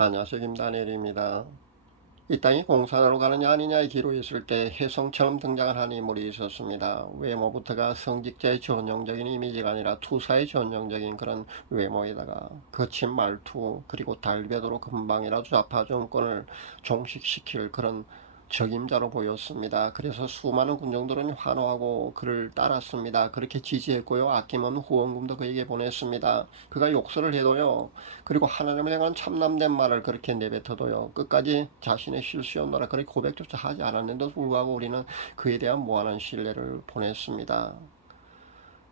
안녕하세요. 김다니엘입니다. 이 땅이 공산으로 가느냐 아니냐의 기로 있을 때 혜성처럼 등장을 한 인물이 있었습니다. 외모부터가 성직자의 전형적인 이미지가 아니라 투사의 전형적인 그런 외모에다가 거친 말투 그리고 달배도로 금방이라도 좌파 정권을 종식시킬 그런 적임자로 보였습니다. 그래서 수많은 군정들은 환호하고 그를 따랐습니다. 그렇게 지지했고요. 아낌없는 후원금도 그에게 보냈습니다. 그가 욕설을 해도요. 그리고 하나님을 향한 참남된 말을 그렇게 내뱉어도요. 끝까지 자신의 실수였노라 그렇게 고백조차 하지 않았는데도 불구하고 우리는 그에 대한 무한한 신뢰를 보냈습니다.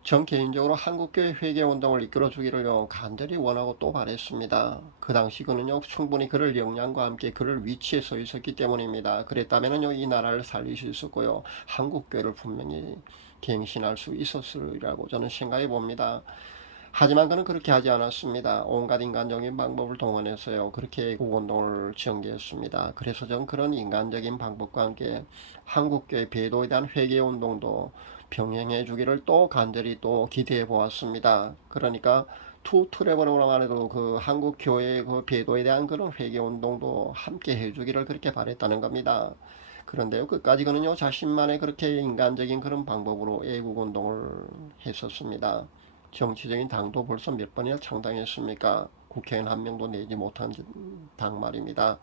전 개인적으로 한국교회 회개운동을 이끌어주기를요 간절히 원하고 또 바랬습니다. 그 당시 그는요 충분히 그럴 역량과 함께 그럴 위치에 서 있었기 때문입니다. 그랬다면요 이 나라를 살릴 수 있었고요 한국교회를 분명히 갱신할 수 있었으리라고 저는 생각해 봅니다. 하지만 그는 그렇게 하지 않았습니다. 온갖 인간적인 방법을 동원해서요 그렇게 애국운동을 전개했습니다. 그래서 전 그런 인간적인 방법과 함께 한국교회 배도에 대한 회개운동도 병행해 주기를 또 간절히 또 기대해 보았습니다. 그러니까 투 트래블로만 해도 그 한국 교회의 그 배도에 대한 그런 회개 운동도 함께 해주기를 그렇게 바랬다는 겁니다. 그런데요 끝까지 그는요 자신만의 그렇게 인간적인 그런 방법으로 애국 운동을 했었습니다. 정치적인 당도 벌써 몇 번이나 창당했습니까? 국회의원 한 명도 내지 못한 당 말입니다.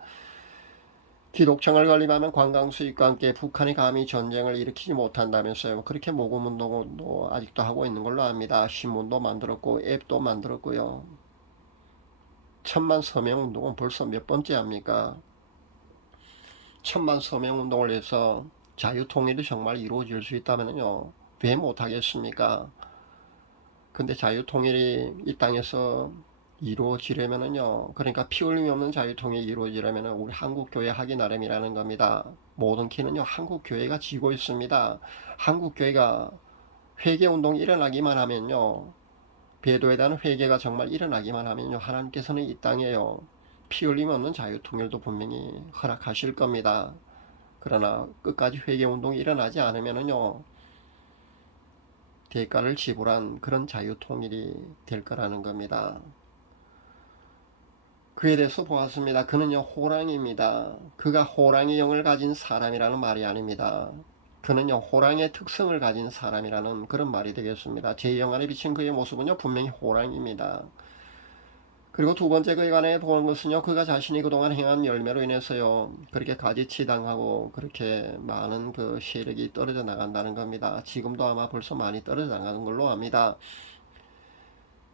기독청을 건립하면 관광 수입과 함께 북한이 감히 전쟁을 일으키지 못한다면서요. 그렇게 모금 운동도 아직도 하고 있는 걸로 압니다. 신문도 만들었고 앱도 만들었고요. 천만 서명 운동은 벌써 몇 번째 합니까? 천만 서명 운동을 해서 자유통일이 정말 이루어질 수 있다면요. 왜 못하겠습니까? 근데 자유통일이 이 땅에서 이루어지려면은요, 그러니까 피 흘림이 없는 자유통일이 이루어지려면 우리 한국교회 하기 나름이라는 겁니다. 모든 키는요 한국교회가 지고 있습니다. 한국교회가 회개운동이 일어나기만 하면요, 배도에 대한 회개가 정말 일어나기만 하면요, 하나님께서는 이 땅에요 피 흘림 없는 자유통일도 분명히 허락하실 겁니다. 그러나 끝까지 회개운동이 일어나지 않으면은요 대가를 지불한 그런 자유통일이 될 거라는 겁니다. 그에 대해서 보았습니다. 그는요 호랑이입니다. 그가 호랑이 영을 가진 사람이라는 말이 아닙니다. 그는요 호랑이의 특성을 가진 사람이라는 그런 말이 되겠습니다. 제 영안에 비친 그의 모습은요 분명히 호랑이입니다. 그리고 두 번째 그에 관해 보는 것은요 그가 자신이 그동안 행한 열매로 인해서요 그렇게 가지치당하고 그렇게 많은 그 세력이 떨어져 나간다는 겁니다. 지금도 아마 벌써 많이 떨어져 나가는 걸로 압니다.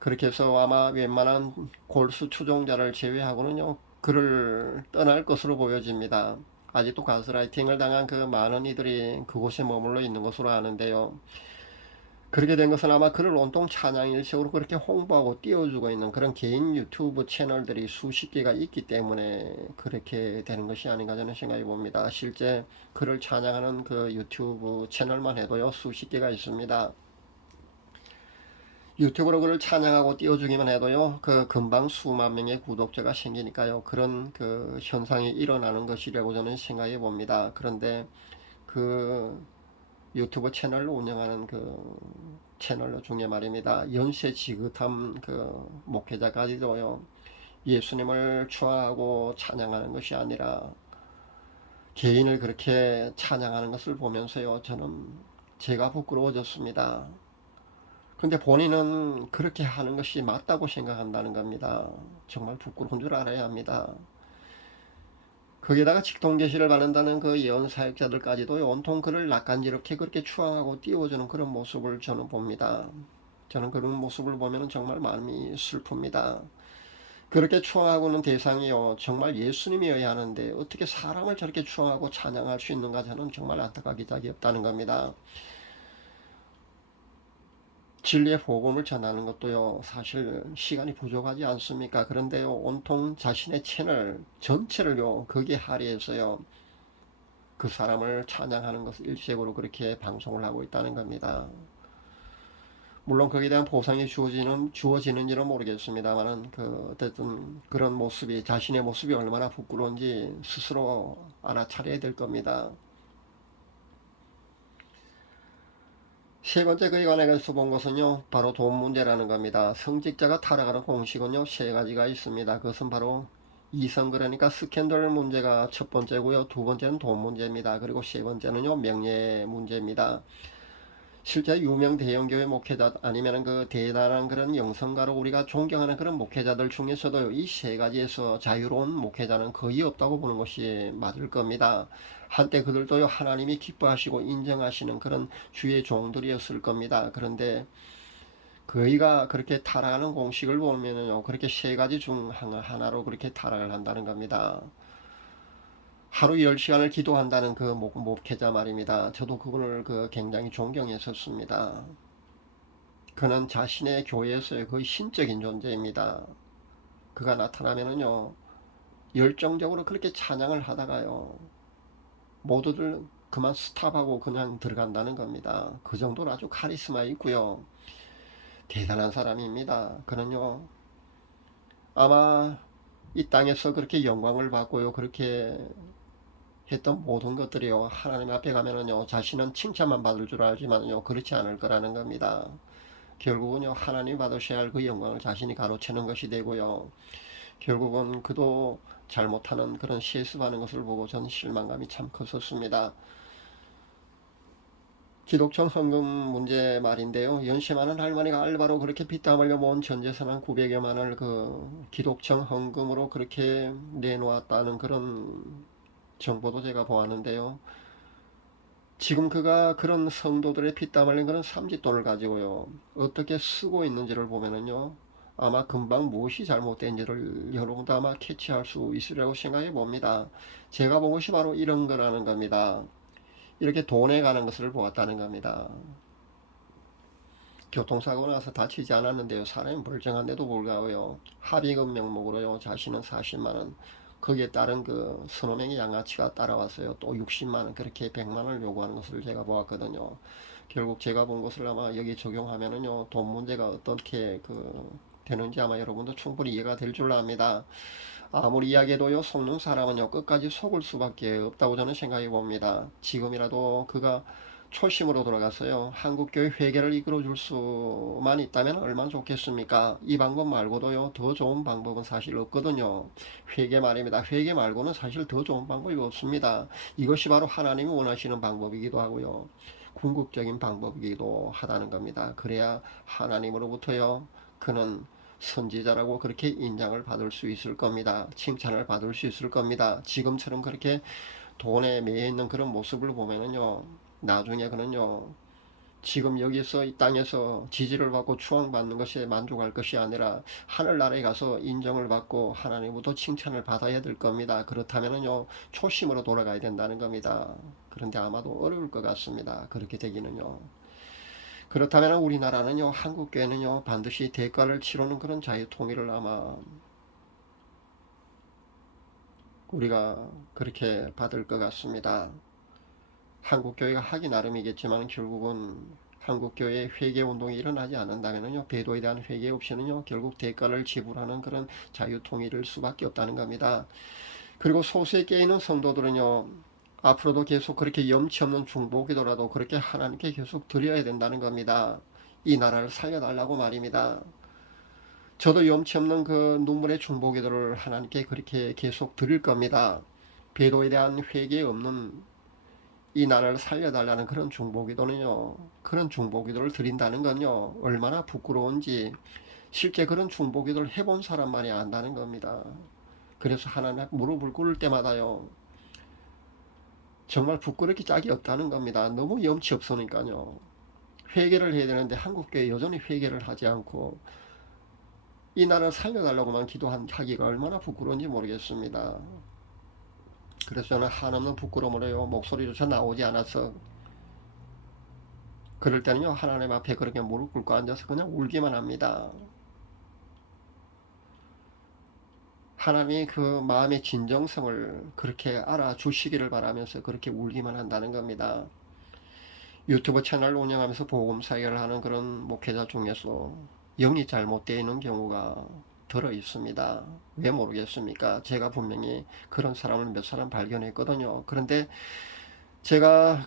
그렇게 해서 아마 웬만한 골수 추종자를 제외하고는요 그를 떠날 것으로 보여집니다. 아직도 가스라이팅을 당한 그 많은 이들이 그곳에 머물러 있는 것으로 아는데요. 그렇게 된 것은 아마 그를 온통 찬양 일색으로 그렇게 홍보하고 띄워주고 있는 그런 개인 유튜브 채널들이 수십 개가 있기 때문에 그렇게 되는 것이 아닌가 저는 생각해 봅니다. 실제 그를 찬양하는 그 유튜브 채널만 해도요 수십 개가 있습니다. 유튜브로 그를 찬양하고 띄워주기만 해도요 그 금방 수만 명의 구독자가 생기니까요 그런 그 현상이 일어나는 것이라고 저는 생각해 봅니다. 그런데 그 유튜브 채널을 운영하는 그 채널 중에 말입니다. 연세 지긋한 그 목회자까지도요 예수님을 추앙하고 찬양하는 것이 아니라 개인을 그렇게 찬양하는 것을 보면서요 저는 제가 부끄러워졌습니다. 근데 본인은 그렇게 하는 것이 맞다고 생각한다는 겁니다. 정말 부끄러운 줄 알아야 합니다. 거기에다가 직통계시를 받는다는 그 예언 사역자들까지도 온통 그를 낯간지럽게 그렇게 추앙하고 띄워주는 그런 모습을 저는 봅니다. 저는 그런 모습을 보면 정말 마음이 슬픕니다. 그렇게 추앙하고는 대상이요 정말 예수님이어야 하는데 어떻게 사람을 저렇게 추앙하고 찬양할 수 있는가 저는 정말 안타깝기 짝이 없다는 겁니다. 진리의 복음을 전하는 것도요 사실 시간이 부족하지 않습니까? 그런데요 온통 자신의 채널 전체를요 거기에 할애해서요 그 사람을 찬양하는 것을 일색으로 그렇게 방송을 하고 있다는 겁니다. 물론 거기에 대한 보상이 주어지는지는 모르겠습니다만은 그 어쨌든 그런 모습이 자신의 모습이 얼마나 부끄러운지 스스로 알아차려야 될 겁니다. 세 번째 그에 관해서 본 것은요 바로 돈 문제라는 겁니다. 성직자가 타락하는 공식은요 세 가지가 있습니다. 그것은 바로 이성 그러니까 스캔들 문제가 첫 번째고요. 두 번째는 돈 문제입니다. 그리고 세 번째는요, 명예 문제입니다. 실제 유명 대형교회 목회자 아니면 그 대단한 그런 영성가로 우리가 존경하는 그런 목회자들 중에서도 이 세 가지에서 자유로운 목회자는 거의 없다고 보는 것이 맞을 겁니다. 한때 그들도요, 하나님이 기뻐하시고 인정하시는 그런 주의 종들이었을 겁니다. 그런데 그이가 그렇게 타락하는 공식을 보면요, 그렇게 세 가지 중 하나로 그렇게 타락을 한다는 겁니다. 하루 10시간을 기도한다는 그 목회자 말입니다. 저도 그분을 굉장히 존경했었습니다. 그는 자신의 교회에서의 거의 신적인 존재입니다. 그가 나타나면은요, 열정적으로 그렇게 찬양을 하다가요, 모두들 그만 스탑하고 그냥 들어간다는 겁니다. 그 정도로 아주 카리스마 있고요. 대단한 사람입니다. 그는요, 아마 이 땅에서 그렇게 영광을 받고요, 그렇게 했던 모든 것들이요, 하나님 앞에 가면은요, 자신은 칭찬만 받을 줄 알지만요, 그렇지 않을 거라는 겁니다. 결국은요, 하나님 받으셔야 할 그 영광을 자신이 가로채는 것이 되고요, 결국은 그도 잘못하는 그런 실수하는 것을 보고 전 실망감이 참 컸었습니다. 기독청 헌금 문제 말인데요. 연세 많은 할머니가 알바로 그렇게 피땀 흘려 모은 전 재산 한 900여만을 그 기독청 헌금으로 그렇게 내놓았다는 그런 정보도 제가 보았는데요. 지금 그가 그런 성도들의 피땀 흘린 그런 삼짓돈을 가지고요, 어떻게 쓰고 있는지를 보면은요, 아마 금방 무엇이 잘못된지를 여러분도 아마 캐치할 수 있으리라고 생각해 봅니다. 제가 본 것이 바로 이런 거라는 겁니다. 이렇게 돈에 가는 것을 보았다는 겁니다. 교통사고 나서 다치지 않았는데요, 사람이 멀쩡한데도 불구하고요, 합의금 명목으로요, 자신은 40만원, 거기에 따른 그 선호명의 양아치가 따라왔어요. 또 60만원, 그렇게 100만원을 요구하는 것을 제가 보았거든요. 결국 제가 본 것을 아마 여기 적용하면은요, 돈 문제가 어떻게 되는지 아마 여러분도 충분히 이해가 될 줄 압니다. 아무리 이야기해도요, 속는 사람은요, 끝까지 속을 수밖에 없다고 저는 생각해 봅니다. 지금이라도 그가 초심으로 돌아가서요, 한국교회 회개를 이끌어 줄 수만 있다면 얼마나 좋겠습니까? 이 방법 말고도요, 더 좋은 방법은 사실 없거든요. 회개 말입니다. 회개 말고는 사실 더 좋은 방법이 없습니다. 이것이 바로 하나님이 원하시는 방법이기도 하고요, 궁극적인 방법이기도 하다는 겁니다. 그래야 하나님으로부터요, 그는 선지자라고 그렇게 인정을 받을 수 있을 겁니다. 칭찬을 받을 수 있을 겁니다. 지금처럼 그렇게 돈에 매여 있는 그런 모습을 보면은요, 나중에 그는요, 지금 여기서 이 땅에서 지지를 받고 추앙받는 것에 만족할 것이 아니라 하늘나라에 가서 인정을 받고 하나님부터 칭찬을 받아야 될 겁니다. 그렇다면은요, 초심으로 돌아가야 된다는 겁니다. 그런데 아마도 어려울 것 같습니다. 그렇게 되기는요. 그렇다면 우리나라는요, 한국교회는요, 반드시 대가를 치르는 그런 자유 통일을 아마 우리가 그렇게 받을 것 같습니다. 한국교회가 하기 나름이겠지만 결국은 한국교회의 회개운동이 일어나지 않는다면요, 배도에 대한 회개 없이는요, 결국 대가를 지불하는 그런 자유 통일일 수밖에 없다는 겁니다. 그리고 소수에 깨있는 성도들은요, 앞으로도 계속 그렇게 염치 없는 중보기도라도 그렇게 하나님께 계속 드려야 된다는 겁니다. 이 나라를 살려달라고 말입니다. 저도 염치 없는 그 눈물의 중보기도를 하나님께 그렇게 계속 드릴 겁니다. 배도에 대한 회개 없는 이 나라를 살려달라는 그런 중보기도는요, 그런 중보기도를 드린다는 건요, 얼마나 부끄러운지 실제 그런 중보기도를 해본 사람만이 안다는 겁니다. 그래서 하나님 앞에 무릎을 꿇을 때마다요, 정말 부끄럽기 짝이 없다는 겁니다. 너무 염치 없으니까요. 회개를 해야 되는데 한국교회 여전히 회개를 하지 않고 이 나라를 살려달라고만 기도하기가 얼마나 부끄러운지 모르겠습니다. 그래서 저는 한없는 부끄러움으로요, 목소리조차 나오지 않아서 그럴 때는요, 하나님 앞에 그렇게 무릎 꿇고 앉아서 그냥 울기만 합니다. 하나님이 그 마음의 진정성을 그렇게 알아주시기를 바라면서 그렇게 울기만 한다는 겁니다. 유튜브 채널 운영하면서 복음 사역을 하는 그런 목회자 중에서 영이 잘못되어 있는 경우가 들어 있습니다. 왜 모르겠습니까? 제가 분명히 그런 사람을 몇 사람 발견했거든요. 그런데 제가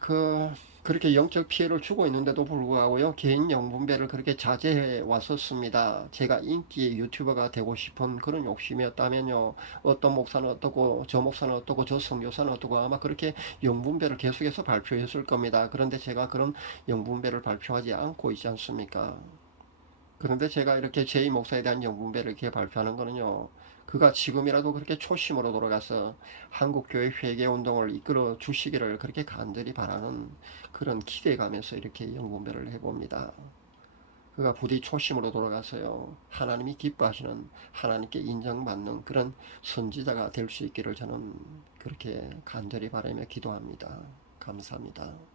그렇게 영적 피해를 주고 있는데도 불구하고요, 개인 영분배를 그렇게 자제해 왔었습니다. 제가 인기 유튜버가 되고 싶은 그런 욕심이었다면요, 어떤 목사는 어떻고, 저 목사는 어떻고, 저 선교사는 어떻고, 아마 그렇게 영분배를 계속해서 발표했을 겁니다. 그런데 제가 그런 영분배를 발표하지 않고 있지 않습니까? 그런데 제가 이렇게 제2 목사에 대한 영분배를 이렇게 발표하는 거는요, 그가 지금이라도 그렇게 초심으로 돌아가서 한국교회 회개운동을 이끌어 주시기를 그렇게 간절히 바라는 그런 기대감에서 이렇게 영분배를 해봅니다. 그가 부디 초심으로 돌아가서요, 하나님이 기뻐하시는, 하나님께 인정받는 그런 선지자가 될 수 있기를 저는 그렇게 간절히 바라며 기도합니다. 감사합니다.